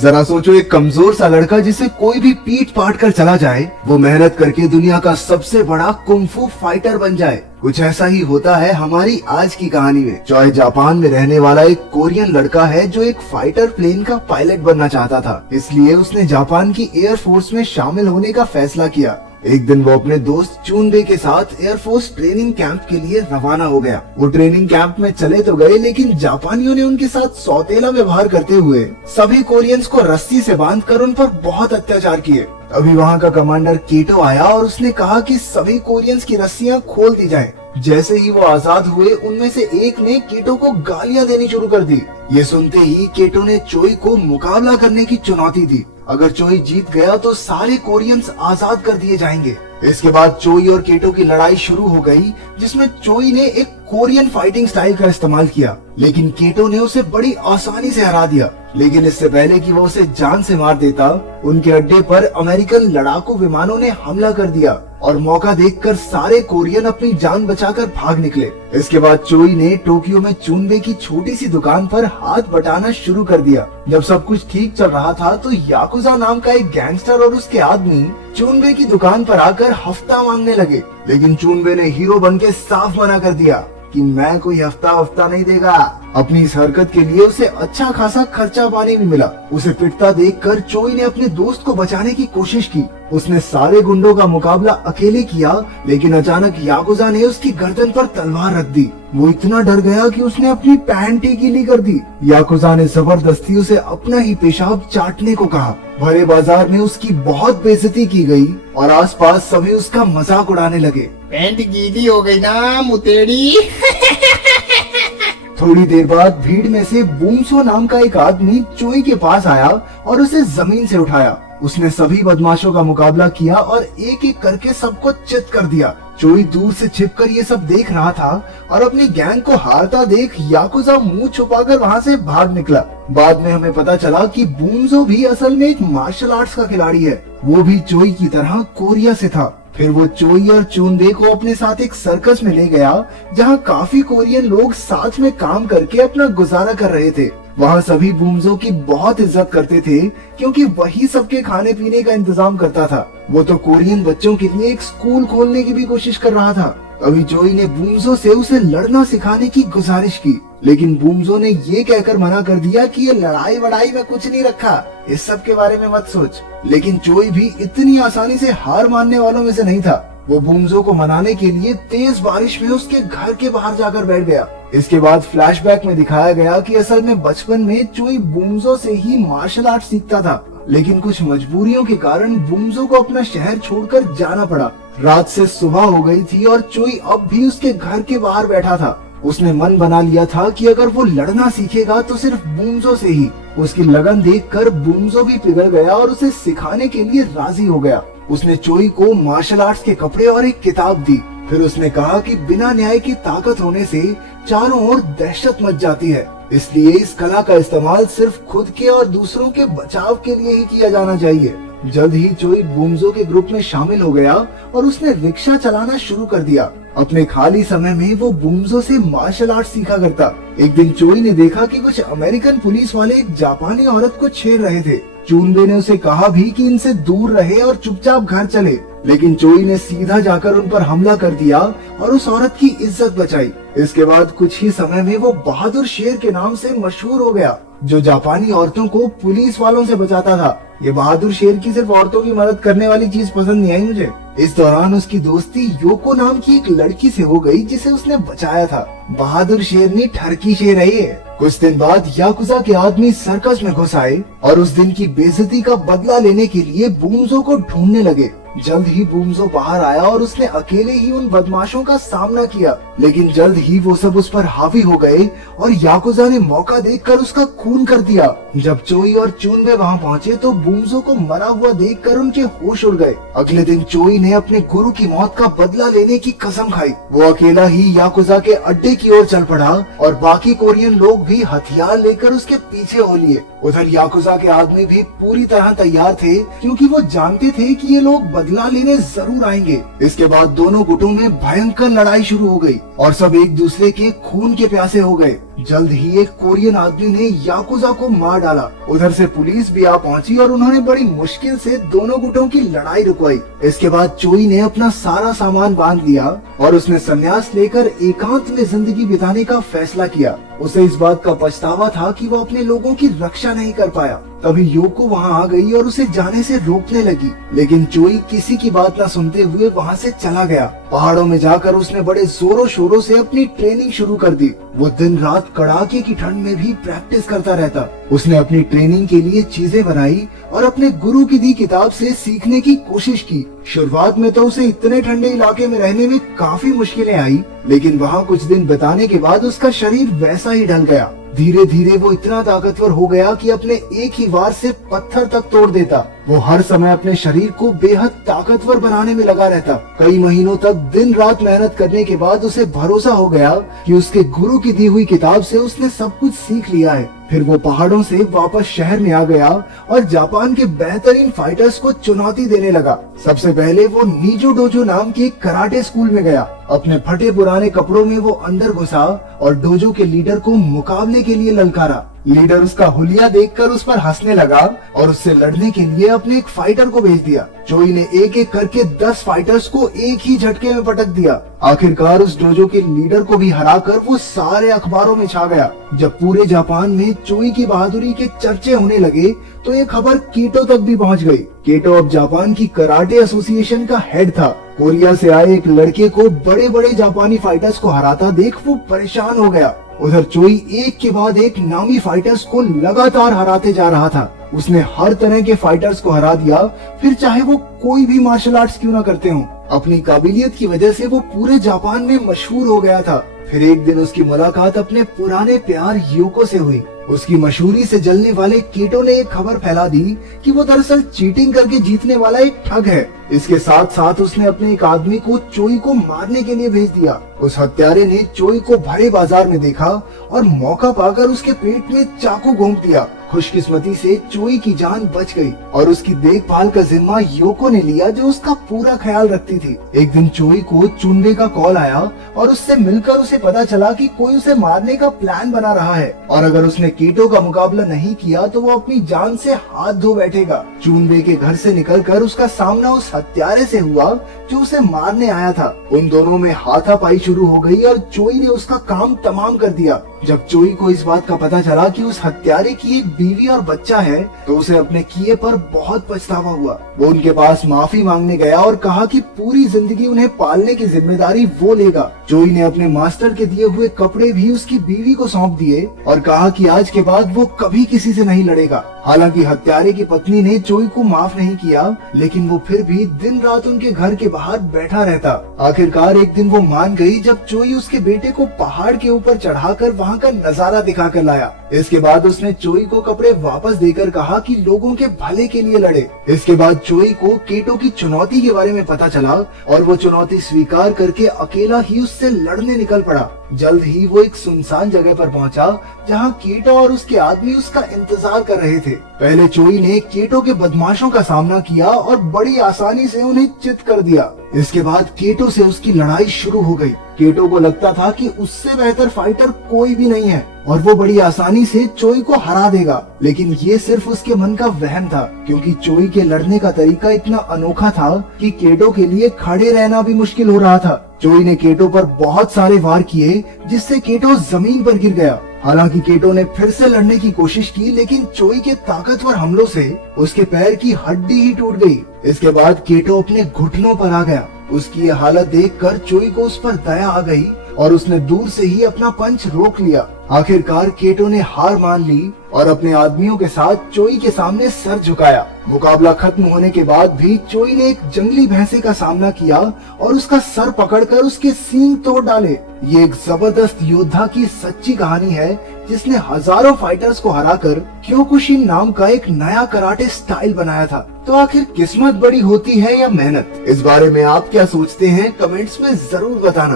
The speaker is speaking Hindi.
जरा सोचो, एक कमजोर सा लड़का जिसे कोई भी पीट पाट कर चला जाए, वो मेहनत करके दुनिया का सबसे बड़ा कुंफू फाइटर बन जाए। कुछ ऐसा ही होता है हमारी आज की कहानी में। चॉय जापान में रहने वाला एक कोरियन लड़का है जो एक फाइटर प्लेन का पायलट बनना चाहता था। इसलिए उसने जापान की एयरफोर्स में शामिल होने का फैसला किया। एक दिन वो अपने दोस्त चूनबे के साथ एयरफोर्स ट्रेनिंग कैंप के लिए रवाना हो गया। वो ट्रेनिंग कैंप में चले तो गए, लेकिन जापानियों ने उनके साथ सौतेला व्यवहार करते हुए सभी कोरियंस को रस्सी से बांधकर उन पर बहुत अत्याचार किए। अभी वहाँ का कमांडर कीटो आया और उसने कहा कि सभी कोरियंस की रस्सियाँ खोल दी जाएं। जैसे ही वो आजाद हुए, उनमें से एक ने कीटो को गालियां देनी शुरू कर दी। ये सुनते ही कीटो ने चोई को मुकाबला करने की चुनौती दी। अगर चोई जीत गया तो सारे कोरियंस आजाद कर दिए जाएंगे। इसके बाद चोई और कीटो की लड़ाई शुरू हो गई, जिसमें चोई ने एक कोरियन फाइटिंग स्टाइल का इस्तेमाल किया, लेकिन कीटो ने उसे बड़ी आसानी से हरा दिया। लेकिन इससे पहले कि वो उसे जान से मार देता, उनके अड्डे पर अमेरिकन लड़ाकू विमानों ने हमला कर दिया और मौका देखकर सारे कोरियन अपनी जान बचाकर भाग निकले। इसके बाद चोई ने टोक्यो में चूनबे की छोटी सी दुकान पर हाथ बटाना शुरू कर दिया। जब सब कुछ ठीक चल रहा था तो याकुजा नाम का एक गैंगस्टर और उसके आदमी चूनबे की दुकान पर आकर हफ्ता मांगने लगे, लेकिन चूनबे ने हीरो बनके साफ मना कर दिया कि मैं कोई हफ्ता नहीं देगा। अपनी इस हरकत के लिए उसे अच्छा खासा खर्चा पानी भी मिला। उसे पिटता देखकर चोई ने अपने दोस्त को बचाने की कोशिश की। उसने सारे गुंडों का मुकाबला अकेले किया, लेकिन अचानक याकुजा ने उसकी गर्दन पर तलवार रख दी। वो इतना डर गया कि उसने अपनी पैंट ही गीली कर दी। याकुजा ने जबरदस्ती उसे अपना ही पेशाब चाटने को कहा। भरे बाजार में उसकी बहुत बेइज्जती की गई और आसपास सभी उसका मजाक उड़ाने लगे। पैंट गीली हो गई ना मुतेड़ी। थोड़ी देर बाद भीड़ में से बूमसो नाम का एक आदमी चोई के पास आया और उसे जमीन से उठाया। उसने सभी बदमाशों का मुकाबला किया और एक एक करके सबको चित कर दिया। चोई दूर से छिपकर ये सब देख रहा था और अपनी गैंग को हारता देख याकुजा मुंह छुपाकर वहाँ से भाग निकला। बाद में हमें पता चला कि बूमसो भी असल में एक मार्शल आर्ट्स का खिलाड़ी है। वो भी चोई की तरह कोरिया से था। फिर वो चोई और चूनबे को अपने साथ एक सर्कस में ले गया, जहाँ काफी कोरियन लोग साथ में काम करके अपना गुजारा कर रहे थे। वहाँ सभी बूमसो की बहुत इज्जत करते थे, क्योंकि वही सबके खाने पीने का इंतजाम करता था। वो तो कोरियन बच्चों के लिए एक स्कूल खोलने की भी कोशिश कर रहा था। अभी चोई ने बूमसो से उसे लड़ना सिखाने की गुजारिश की, लेकिन बूमसो ने ये कहकर मना कर दिया कि ये लड़ाई वड़ाई में कुछ नहीं रखा, इस सब के बारे में मत सोच। लेकिन चोई भी इतनी आसानी से हार मानने वालों में से नहीं था। वो बूमसो को मनाने के लिए तेज बारिश में उसके घर के बाहर जाकर बैठ गया। इसके बाद फ्लैशबैक में दिखाया गया कि असल में बचपन में चोई बूमसो से ही मार्शल आर्ट सीखता था, लेकिन कुछ मजबूरियों के कारण बूमसो को अपना शहर छोड़कर जाना पड़ा। रात से सुबह हो गई थी और चोई अब भी उसके घर के बाहर बैठा था। उसने मन बना लिया था कि अगर वो लड़ना सीखेगा तो सिर्फ बूमसो से ही। उसकी लगन देखकर बूमसो भी पिघल गया और उसे सिखाने के लिए राजी हो गया। उसने चोई को मार्शल आर्ट्स के कपड़े और एक किताब दी। फिर उसने कहा कि बिना न्याय की ताकत होने से चारों ओर दहशत मच जाती है, इसलिए इस कला का इस्तेमाल सिर्फ खुद के और दूसरों के बचाव के लिए ही किया जाना चाहिए। जल्द ही चोई बूमसो के ग्रुप में शामिल हो गया और उसने रिक्शा चलाना शुरू कर दिया। अपने खाली समय में वो बूमसो से मार्शल आर्ट सीखा करता। एक दिन चोई ने देखा कि कुछ अमेरिकन पुलिस वाले एक जापानी औरत को छेड़ रहे थे। चूनबे ने उसे कहा भी कि इनसे दूर रहे और चुपचाप घर चले, लेकिन चोई ने सीधा जाकर उन पर हमला कर दिया और उस औरत की इज्जत बचाई। इसके बाद कुछ ही समय में वो बहादुर शेर के नाम से मशहूर हो गया, जो जापानी औरतों को पुलिस वालों से बचाता था। ये बहादुर शेर की सिर्फ औरतों की मदद करने वाली चीज पसंद नहीं आई मुझे। इस दौरान उसकी दोस्ती योको नाम की एक लड़की से हो गई, जिसे उसने बचाया था। बहादुर शेर ने ठरकी शेर है। कुछ दिन बाद याकुजा के आदमी सर्कस में घुस आए और उस दिन की बेइज्जती का बदला लेने के लिए बूमसो को ढूंढने लगे। जल्द ही बूमसो बाहर आया और उसने अकेले ही उन बदमाशों का सामना किया, लेकिन जल्द ही वो सब उस पर हावी हो गए और याकुजा ने मौका देखकर उसका खून कर दिया। जब चोई और चूनबे वहाँ पहुँचे तो बूमसो को मरा हुआ देखकर उनके होश उड़ गए। अगले दिन चोई ने अपने गुरु की मौत का बदला लेने की कसम खाई। वो अकेला ही याकुजा के अड्डे की ओर चल पड़ा और बाकी कोरियन लोग भी हथियार लेकर उसके पीछे हो लिए। उधर याकुजा के आदमी भी पूरी तरह तैयार थे, क्योंकि वो जानते थे कि ये लोग बदला लेने जरूर आएंगे। इसके बाद दोनों गुटों में भयंकर लड़ाई शुरू हो गई और सब एक दूसरे के खून के प्यासे हो गए। जल्द ही एक कोरियन आदमी ने याकुजा को मार डाला। उधर से पुलिस भी आ पहुंची और उन्होंने बड़ी मुश्किल से दोनों गुटों की लड़ाई रुकवाई। इसके बाद चोई ने अपना सारा सामान बांध लिया और उसने संन्यास लेकर एकांत में जिंदगी बिताने का फैसला किया। उसे इस बात का पछतावा था कि वो अपने लोगों की रक्षा नहीं कर पाया। तभी योको वहां आ गई और उसे जाने से रोकने लगी, लेकिन चोई किसी की बात न सुनते हुए वहां से चला गया। पहाड़ों में जाकर उसने बड़े जोरों शोरों से अपनी ट्रेनिंग शुरू कर दी। वो दिन रात कड़ाके की ठंड में भी प्रैक्टिस करता रहता। उसने अपनी ट्रेनिंग के लिए चीजें बनाई और अपने गुरु की दी किताब से सीखने की कोशिश की। शुरुआत में तो उसे इतने ठंडे इलाके में रहने में काफी मुश्किलें आई, लेकिन वहाँ कुछ दिन बिताने के बाद उसका शरीर वैसा ही ढल गया। धीरे धीरे वो इतना ताकतवर हो गया कि अपने एक ही वार से पत्थर तक तोड़ देता। वो हर समय अपने शरीर को बेहद ताकतवर बनाने में लगा रहता। कई महीनों तक दिन रात मेहनत करने के बाद उसे भरोसा हो गया कि उसके गुरु की दी हुई किताब से उसने सब कुछ सीख लिया है। फिर वो पहाड़ों से वापस शहर में आ गया और जापान के बेहतरीन फाइटर्स को चुनौती देने लगा। सबसे पहले वो नीजो डोजो नाम के कराटे स्कूल में गया। अपने फटे पुराने कपड़ों में वो अंदर घुसा और डोजो के लीडर को मुकाबले के लिए ललकारा। लीडर उसका हुलिया देखकर उस पर हंसने लगा और उससे लड़ने के लिए अपने एक फाइटर को भेज दिया। चोई ने एक एक करके 10 फाइटर्स को एक ही झटके में पटक दिया। आखिरकार उस डोजो के लीडर को भी हराकर वो सारे अखबारों में छा गया। जब पूरे जापान में चोई की बहादुरी के चर्चे होने लगे तो ये खबर कीटो तक भी पहुंच गई। कीटो अब जापान की कराटे एसोसिएशन का हेड था। कोरिया से आए एक लड़के को बड़े बड़े जापानी फाइटर्स को हराता देख वो परेशान हो गया। उधर चोई एक के बाद एक नामी फाइटर्स को लगातार हराते जा रहा था। उसने हर तरह के फाइटर्स को हरा दिया, फिर चाहे वो कोई भी मार्शल आर्ट्स क्यों ना करते हों। अपनी काबिलियत की वजह से वो पूरे जापान में मशहूर हो गया था। फिर एक दिन उसकी मुलाकात अपने पुराने प्यार योको से हुई। उसकी मशहूरी से जलने वाले कीटो ने एक खबर फैला दी कि वो दरअसल चीटिंग करके जीतने वाला एक ठग है। इसके साथ साथ उसने अपने एक आदमी को चोई को मारने के लिए भेज दिया। उस हत्यारे ने चोई को भरे बाजार में देखा और मौका पाकर उसके पेट में चाकू घोंप दिया। खुशकिस्मती से चोई की जान बच गई और उसकी देखभाल का जिम्मा योको ने लिया, जो उसका पूरा ख्याल रखती थी। एक दिन चोई को चुनबे का कॉल आया और उससे मिलकर उसे पता चला कि कोई उसे मारने का प्लान बना रहा है और अगर उसने कीटो का मुकाबला नहीं किया तो वो अपनी जान से हाथ धो बैठेगा। चुनबे के घर से निकलकर उसका सामना उस हत्यारे से हुआ जो उसे मारने आया था। उन दोनों में हाथापाई शुरू हो गई और चोई ने उसका काम तमाम कर दिया। जब चोई को इस बात का पता चला कि उस हत्यारे की एक बीवी और बच्चा है तो उसे अपने किए पर बहुत पछतावा हुआ। वो उनके पास माफी मांगने गया और कहा कि पूरी जिंदगी उन्हें पालने की जिम्मेदारी वो लेगा। चोई ने अपने मास्टर के दिए हुए कपड़े भी उसकी बीवी को सौंप दिए और कहा कि आज के बाद वो कभी किसी से नहीं लड़ेगा। हालांकि हत्यारे की पत्नी ने चोई को माफ नहीं किया, लेकिन वो फिर भी दिन रात उनके घर के बाहर बैठा रहता। आखिरकार एक दिन वो मान गई जब चोई उसके बेटे को पहाड़ के ऊपर चढ़ाकर वहाँ का नजारा दिखाकर लाया। इसके बाद उसने चोई को कपड़े वापस देकर कहा कि लोगों के भले के लिए लड़े। इसके बाद चोई को कीटो की चुनौती के बारे में पता चला और वो चुनौती स्वीकार करके अकेला ही उससे लड़ने निकल पड़ा। जल्द ही वो एक सुनसान जगह पर पहुंचा जहां कीटो और उसके आदमी उसका इंतजार कर रहे थे। पहले चोई ने कीटो के बदमाशों का सामना किया और बड़ी आसानी से उन्हें चित कर दिया। इसके बाद कीटो से उसकी लड़ाई शुरू हो गई। कीटो को लगता था कि उससे बेहतर फाइटर कोई भी नहीं है और वो बड़ी आसानी से चोई को हरा देगा, लेकिन ये सिर्फ उसके मन का वहम था, क्योंकि चोई के लड़ने का तरीका इतना अनोखा था कि कीटो के लिए खड़े रहना भी मुश्किल हो रहा था। चोई ने कीटो पर बहुत सारे वार किए जिससे कीटो जमीन पर गिर गया। हालांकि कीटो ने फिर से लड़ने की कोशिश की, लेकिन चोई के ताकतवर हमलों से उसके पैर की हड्डी ही टूट गई। इसके बाद कीटो अपने घुटनों पर आ गया। उसकी ये हालत देखकर चोई को उस पर दया आ गई और उसने दूर से ही अपना पंच रोक लिया। आखिरकार कीटो ने हार मान ली और अपने आदमियों के साथ चोई के सामने सर झुकाया। मुकाबला खत्म होने के बाद भी चोई ने एक जंगली भैंसे का सामना किया और उसका सर पकड़कर उसके सींग तोड़ डाले। ये एक जबरदस्त योद्धा की सच्ची कहानी है जिसने हजारों फाइटर्स को हराकर क्योकुशिन नाम का एक नया कराटे स्टाइल बनाया था। तो आखिर किस्मत बड़ी होती है या मेहनत? इस बारे में आप क्या सोचते हैं? कमेंट्स में जरूर बताना।